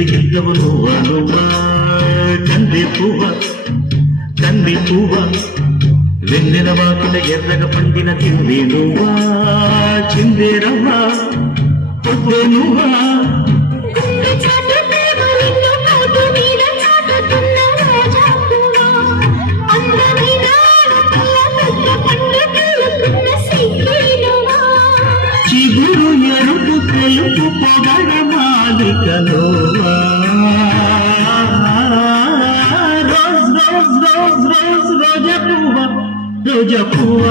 గిలిగిద్దవు నువ్వా కంది పువ్వ వెన్నెల వాకిన ఎర్రగ పండిన తింది నువ్వా చిందేరవ్వా పొద్దు నువ్వా చిగురు ఎరుపు తెలుపు పొగడ మాలికలోవా రోజా పువ్వ